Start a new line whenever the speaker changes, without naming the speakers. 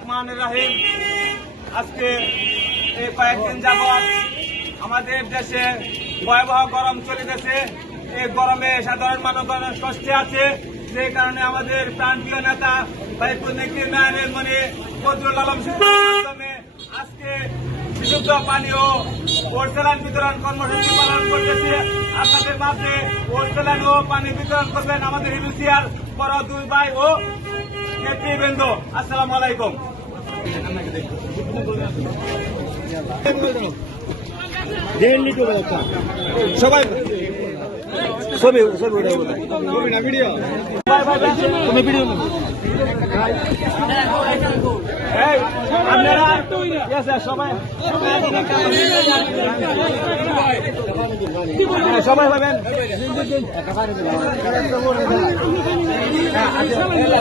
রহমান রাহিম। আজকে এই কয়েকদিন যাবৎ আমাদের দেশে ভয়াবহ গরম চলিতেছে। এই গরমে সাধারণ মানুষ কষ্টে আছে। যে কারণে আমাদের প্রাণপ্রিয় নেতা ভাইপুর নেকির নায়নের মনে বদরুল আলম মাধ্যমে আজকে বিশুদ্ধ পানি পানীয় ওরসেলান বিতরণ কর্মসূচি পালন করতেছে। আপনাদের মাঝে ওরসেলান ও পানি বিতরণ করবেন আমাদের ইউসিআর বড় দুই ভাই ও নেতৃবৃন্দ আসসালামু আলাইকুম।
সবাই
ভাই
তুমি ভিডিও
আপনারা সবাই সবাই পাবেন আছে।